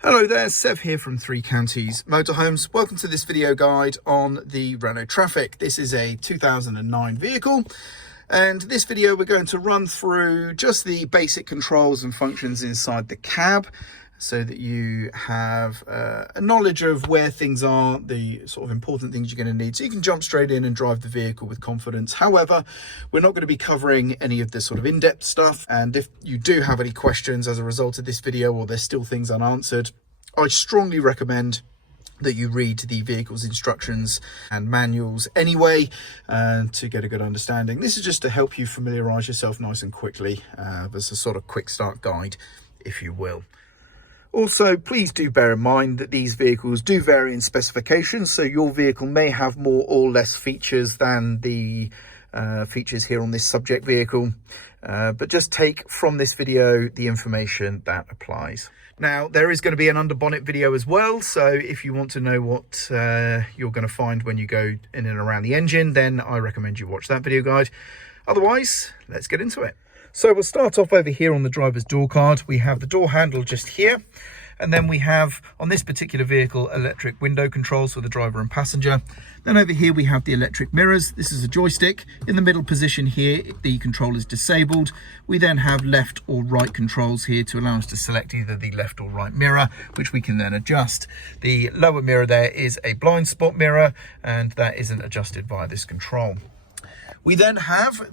Hello there, Sev here from Three Counties Motorhomes. Welcome to this video guide on the Renault Trafic. This is a 2009 vehicle, and this video we're going to run through just the basic controls and functions inside the cab so that you have a knowledge of where things are, the sort of important things you're going to need, so you can jump straight in and drive the vehicle with confidence. However, we're not going to be covering any of the sort of in-depth stuff, and if you do have any questions as a result of this video, or there's still things unanswered, I strongly recommend that you read the vehicle's instructions and manuals anyway to get a good understanding. This is just to help you familiarise yourself nice and quickly as a sort of quick start guide, if you will. Also, please do bear in mind that these vehicles do vary in specifications, so your vehicle may have more or less features than the features here on this subject vehicle, but just take from this video the information that applies. Now, there is going to be an under bonnet video as well, so if you want to know what you're going to find when you go in and around the engine, then I recommend you watch that video guide. Otherwise, let's get into it. So we'll start off over here on the driver's door card. We have the door handle just here, and then we have on this particular vehicle electric window controls for the driver and passenger. Then over here we have the electric mirrors. This is a joystick. In the middle position here, the control is disabled. We then have left or right controls here to allow us to select either the left or right mirror, which we can then adjust. The lower mirror there is a blind spot mirror, and that isn't adjusted via this control. We then have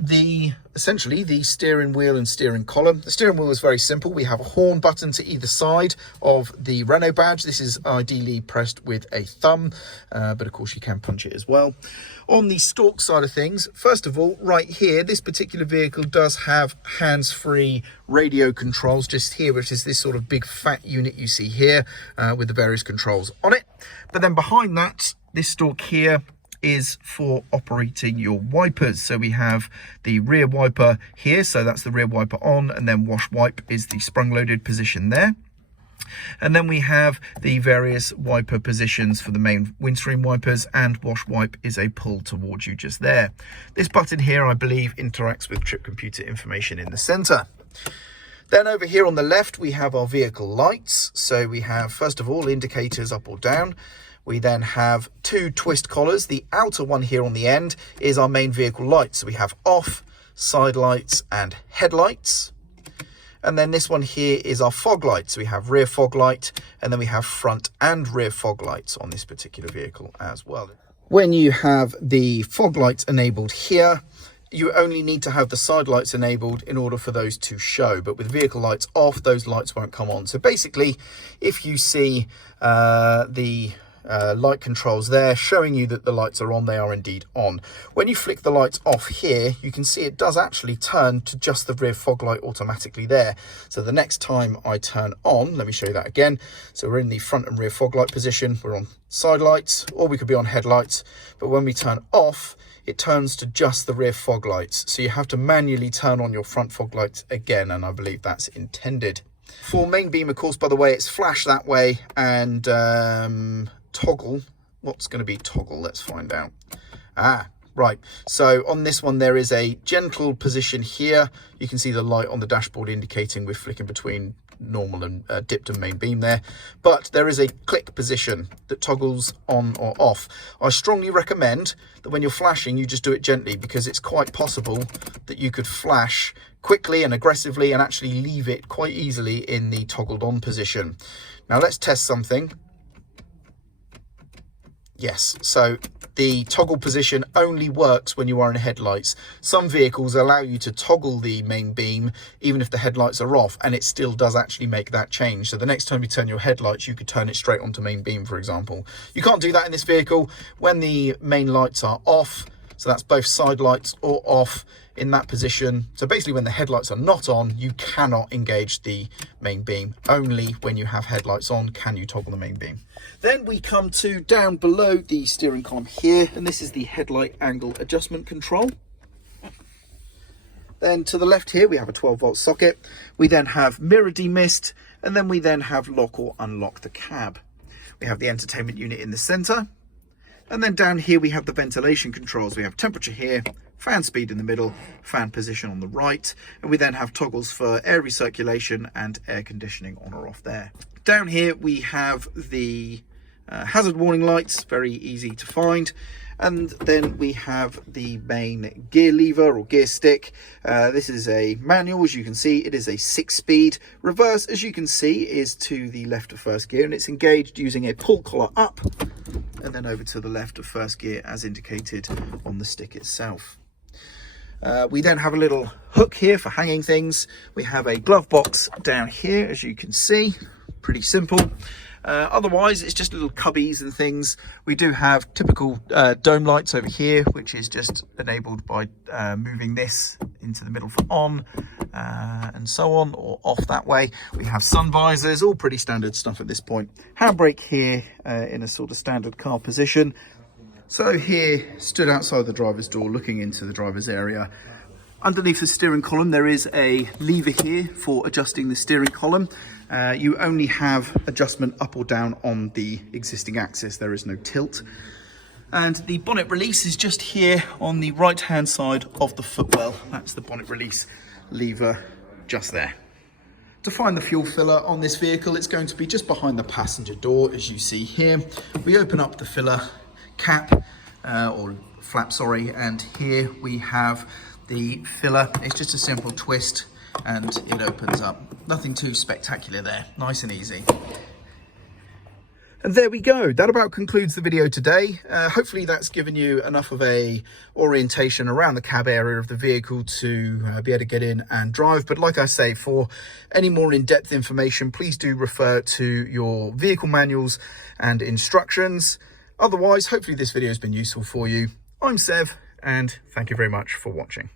essentially the steering wheel and steering column. The steering wheel is very simple. We have a horn button to either side of the Renault badge. This is ideally pressed with a thumb, but of course you can punch it as well. On the stalk side of things, first of all, right here, this particular vehicle does have hands-free radio controls just here, which is this sort of big fat unit you see here with the various controls on it. But then behind that, this stalk here is for operating your wipers. So we have the rear wiper here, so that's the rear wiper on, and then wash wipe is the sprung loaded position there. And then we have the various wiper positions for the main windscreen wipers, and wash wipe is a pull towards you just there. This button here, I believe, interacts with trip computer information in the center. Then over here on the left, we have our vehicle lights. So we have, first of all, indicators up or down. We then have two twist collars. The outer one here on the end is our main vehicle lights. So we have off, side lights and headlights. And then this one here is our fog lights. So we have rear fog light, and then we have front and rear fog lights on this particular vehicle as well. When you have the fog lights enabled here, you only need to have the side lights enabled in order for those to show, but with vehicle lights off, those lights won't come on. So basically, if you see the light controls there showing you that the lights are on, they are indeed on. When you flick the lights off here, you can see it does actually turn to just the rear fog light automatically there. So the next time I turn on, let me show you that again. So we're in the front and rear fog light position, we're on side lights, or we could be on headlights, but when we turn off, it turns to just the rear fog lights. So you have to manually turn on your front fog lights again, and I believe that's intended. For main beam, of course, by the way, it's flash that way, and toggle. What's going to be toggle? Let's find out. Right, so on this one there is a gentle position here. You can see the light on the dashboard indicating we're flicking between normal and dipped and main beam there, but there is a click position that toggles on or off. I strongly recommend that when you're flashing, you just do it gently, because it's quite possible that you could flash quickly and aggressively and actually leave it quite easily in the toggled on position. Now let's test something. Yes, so the toggle position only works when you are in headlights. Some vehicles allow you to toggle the main beam even if the headlights are off, and it still does actually make that change. So the next time you turn your headlights, you could turn it straight onto main beam, for example. You can't do that in this vehicle when the main lights are off. So that's both side lights or off in that position. So basically when the headlights are not on, you cannot engage the main beam. Only when you have headlights on can you toggle the main beam. Then we come to down below the steering column here, and this is the headlight angle adjustment control. Then to the left here, we have a 12-volt socket. We then have mirror demist, and then we then have lock or unlock the cab. We have the entertainment unit in the center. And then down here we have the ventilation controls. We have temperature here, fan speed in the middle, fan position on the right, and we then have toggles for air recirculation and air conditioning on or off there. Down here we have the hazard warning lights, very easy to find. And then we have the main gear lever or gear stick. This is a manual, as you can see. It is a 6-speed. Reverse, as you can see, is to the left of first gear, and it's engaged using a pull collar up and then over to the left of first gear as indicated on the stick itself. We then have a little hook here for hanging things. We have a glove box down here, as you can see. Pretty simple. Otherwise, it's just little cubbies and things. We do have typical dome lights over here, which is just enabled by moving this into the middle for on and so on, or off that way. We have sun visors, all pretty standard stuff at this point. Handbrake here in a sort of standard car position. So here, stood outside the driver's door, looking into the driver's area. Underneath the steering column, there is a lever here for adjusting the steering column. You only have adjustment up or down on the existing axis. There is no tilt. And the bonnet release is just here on the right-hand side of the footwell. That's the bonnet release lever just there. To find the fuel filler on this vehicle, it's going to be just behind the passenger door, as you see here. We open up the filler cap, or flap, sorry, and here we have the filler. It's just a simple twist and it opens up. Nothing too spectacular there, nice and easy. And there we go. That about concludes the video today. Hopefully that's given you enough of a orientation around the cab area of the vehicle to be able to get in and drive. But like I say, for any more in-depth information, please do refer to your vehicle manuals and instructions. Otherwise, hopefully this video has been useful for you. I'm Sev, and thank you very much for watching.